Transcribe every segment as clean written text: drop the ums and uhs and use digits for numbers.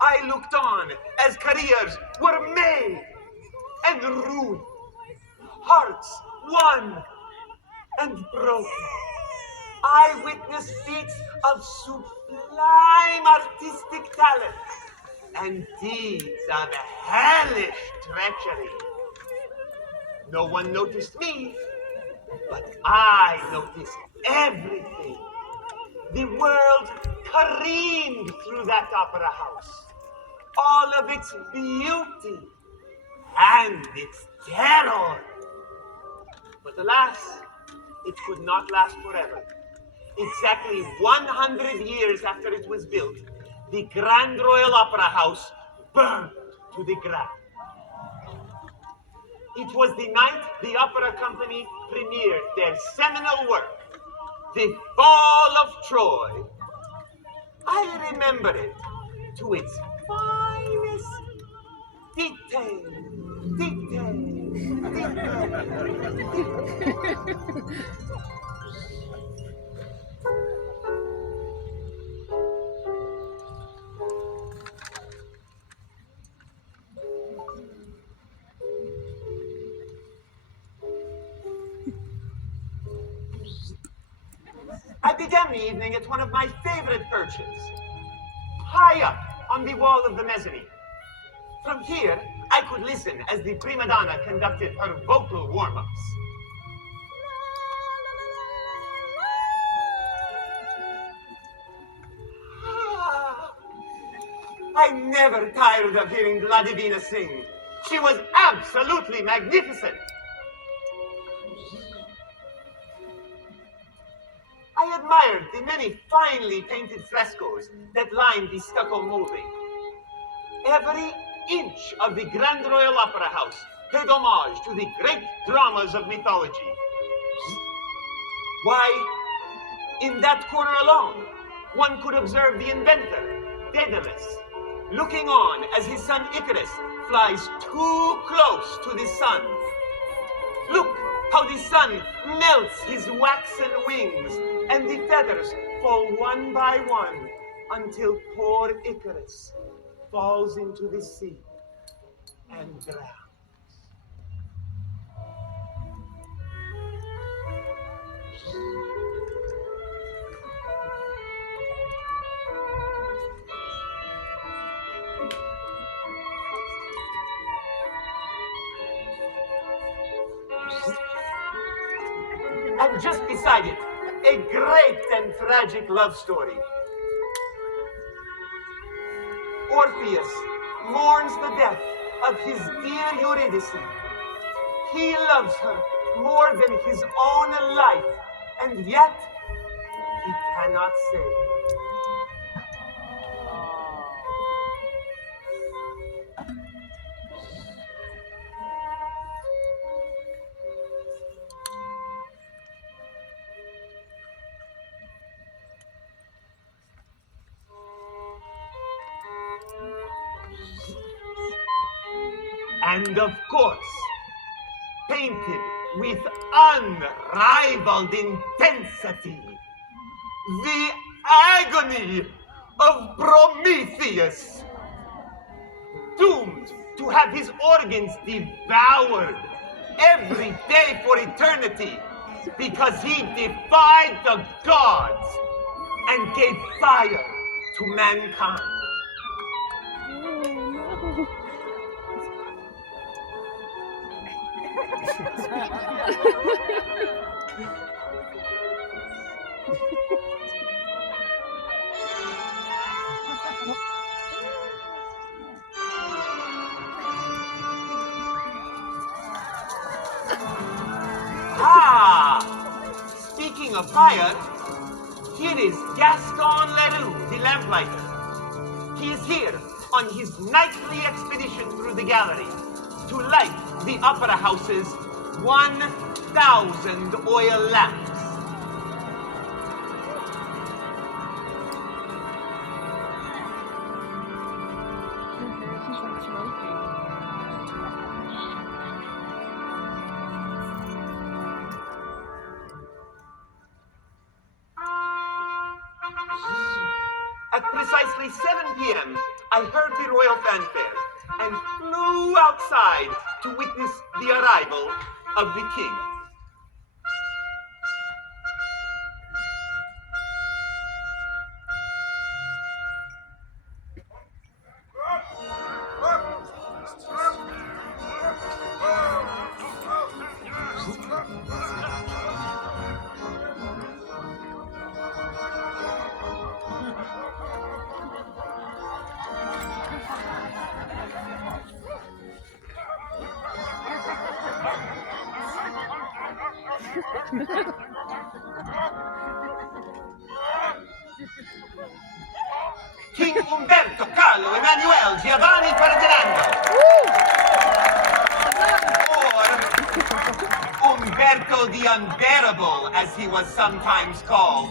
I looked on as careers were made and ruined, hearts won and broken. I witnessed feats of sublime artistic talent and deeds of hellish treachery. No one noticed me, but I noticed everything. The world careened through that opera house. All of its beauty and its terror. But alas, it could not last forever. Exactly 100 years after it was built, the Grand Royal Opera House burned to the ground. It was the night the opera company premiered their seminal work, The Fall of Troy. I remember it to its finest detail. I began the evening at one of my favorite perches, high up on the wall of the mezzanine. From here, I could listen as the prima donna conducted her vocal warm-ups. I never tired of hearing La Divina sing. She was absolutely magnificent. I admired the many finely painted frescoes that lined the stucco molding. Every inch of the Grand Royal Opera House paid homage to the great dramas of mythology. Why, in that corner alone, one could observe the inventor, Daedalus, looking on as his son Icarus flies too close to the sun. Look how the sun melts his waxen wings, and the feathers fall one by one until poor Icarus falls into the sea and drowns. And just beside it, a great and tragic love story. Orpheus mourns the death of his dear Eurydice. He loves her more than his own life, and yet he cannot say. And of course, painted with unrivaled intensity, the agony of Prometheus, doomed to have his organs devoured every day for eternity because he defied the gods and gave fire to mankind. Speaking of fire, here is Gaston Leroux, the lamplighter. He is here on his nightly expedition through the gallery to light the opera house's 1,000 oil lamps. At precisely 7 p.m., I heard the royal fanfare and flew outside to witness the arrival of the king. King Umberto, Carlo, Emanuele, Giovanni, Ferdinando. Or Umberto the Unbearable, as he was sometimes called,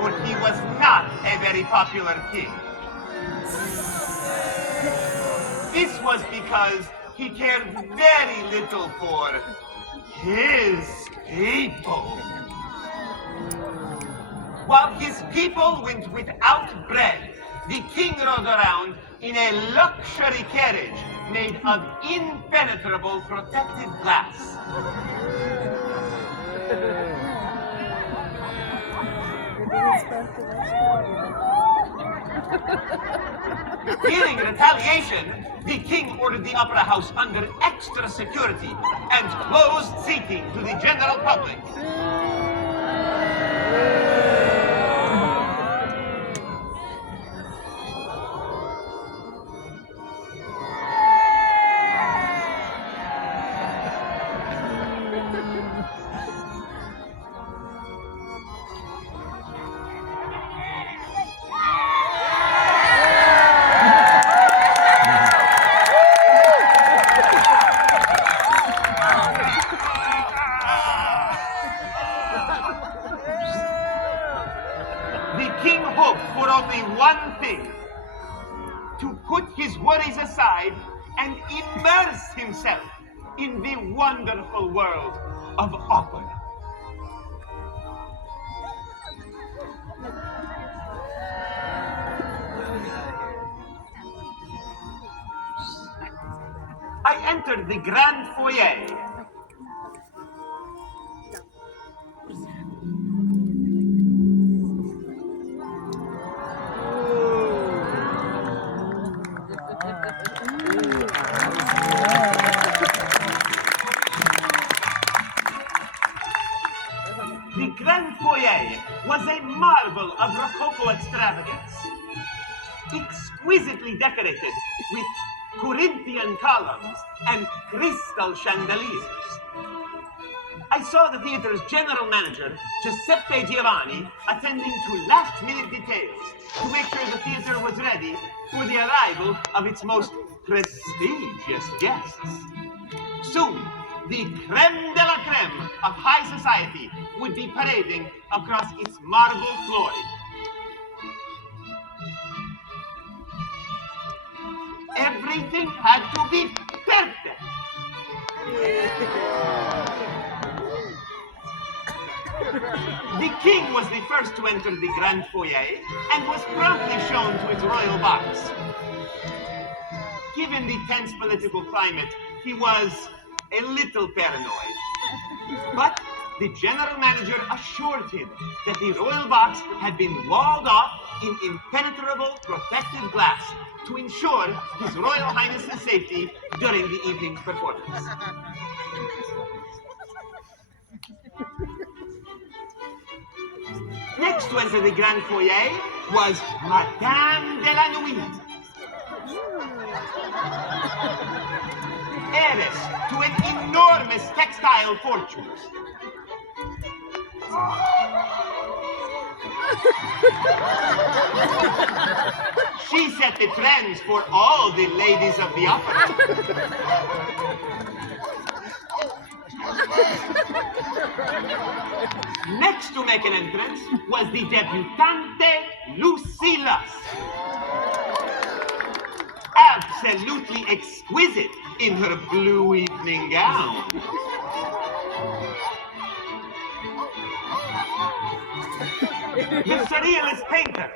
for he was not a very popular king. This was because he cared very little for his people. While his people went without bread, the king rode around in a luxury carriage made of impenetrable protected glass. Fearing retaliation, the king ordered the opera house under extra security and closed seating to the general public. The king hoped for only one thing: to put his worries aside and immerse himself in the wonderful world of opera. I entered the grand foyer. The grand foyer was a marvel of Rococo extravagance, exquisitely decorated with Corinthian columns and crystal chandeliers. I saw the theater's general manager, Giuseppe Giovanni, attending to last-minute details to make sure the theater was ready for the arrival of its most prestigious guests. Soon, the creme de la creme of high society would be parading across its marble flooring. Everything had to be perfect. The king was the first to enter the grand foyer and was promptly shown to its royal box. Given the tense political climate, he was a little paranoid. But the general manager assured him that the royal box had been walled off in impenetrable protected glass to ensure His Royal Highness's safety during the evening's performance. Next to enter the grand foyer was Madame de la Nuit, heiress to an enormous textile fortune. She set the trends for all the ladies of the opera. Next to make an entrance was the debutante Lucilla, absolutely exquisite in her blue evening gown. The surrealist painter,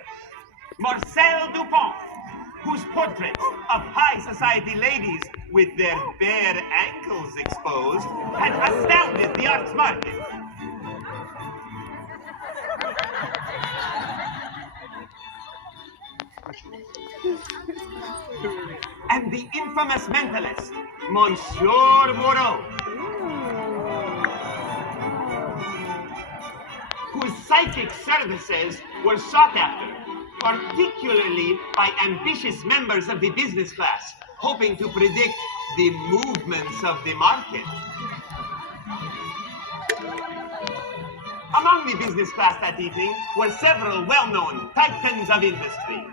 Marcel Dupont, whose portraits of high society ladies with their bare ankles exposed had astounded the arts market. And the infamous mentalist, Monsieur Moreau, whose psychic services were sought after, particularly by ambitious members of the business class, hoping to predict the movements of the market. Among the business class that evening were several well-known titans of industry.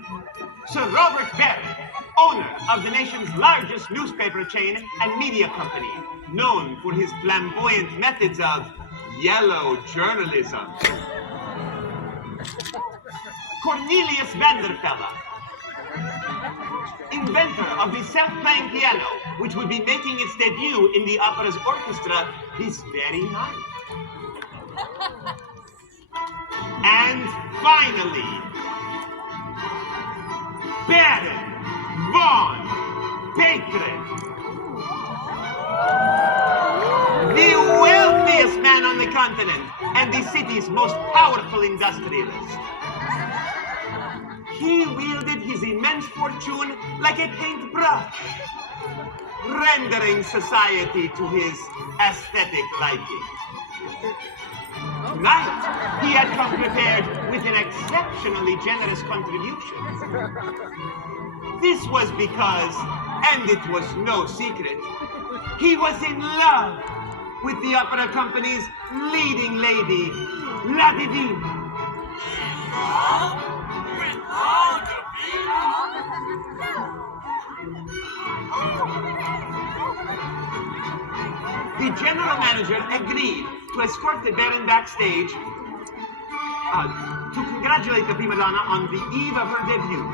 Sir Robert Barron, owner of the nation's largest newspaper chain and media company, known for his flamboyant methods of yellow journalism. Cornelius Vanderfella, inventor of the self-playing piano, which would be making its debut in the opera's orchestra this very night. And finally, Baron von Patron, the wealthiest man on the continent and the city's most powerful industrialist. He wielded his immense fortune like a paintbrush, rendering society to his aesthetic liking. Tonight, he had come prepared with an exceptionally generous contribution. This was because, and it was no secret, he was in love with the opera company's leading lady, La Divine. The general manager agreed to escort the Baron backstage to congratulate the prima donna on the eve of her debut.